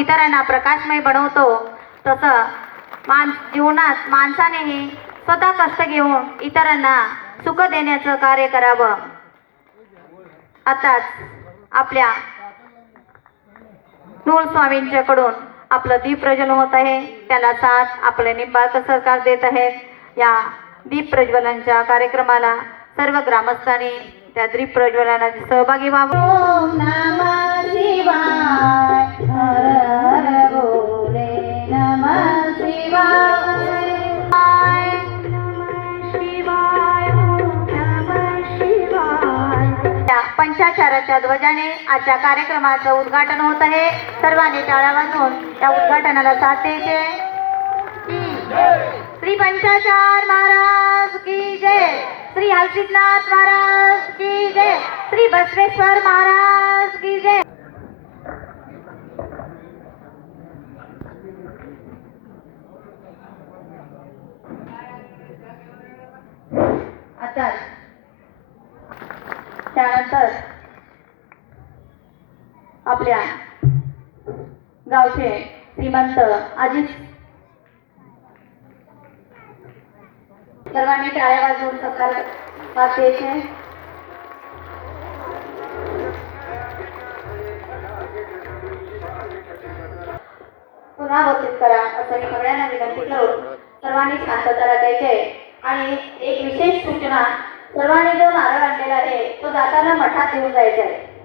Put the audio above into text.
इतरांना प्रकाशमय बनवतो. तसं मान जीवनात माणसानेही स्वतः कष्ट घेऊन इतरांना सुख देण्याचं कार्य करावं. आताच आपल्या नूल स्वामींच्याकडून आपलं दीप प्रज्वलन होत आहे. त्याला साथ आपले निंबाळकर सरकार देत आहेत. या दीप प्रज्वलनच्या कार्यक्रमाला सर्व ग्रामस्थांनी त्या दीप प्रज्वलनात सहभागी व्हावं. पंचाचाराच्या ध्वजाने आजच्या कार्यक्रमाचं उद्घाटन होत आहे. सर्वांनी टाळ्या वाजवून त्या उद्घाटनाला साथ द्यायचे. श्री पंचाचार महाराज की जय. श्री हलसिद्धनाथ महाराज की जय. श्री बसवेश्वर महाराज की जय. असतात त्यानंतर आपल्या गावचे श्रीमंत अजित सर्वांनी टाळ्या वाजवून सकाळ वाचायचे पुन्हा वचित करा असं मी सगळ्यांना विनंती करून सर्वांनी शांतता राखायचे आणि सूचना सर्वांनी जो नारळ आणलेला आहे तो जाताना मठात घेऊन जायचा आहे.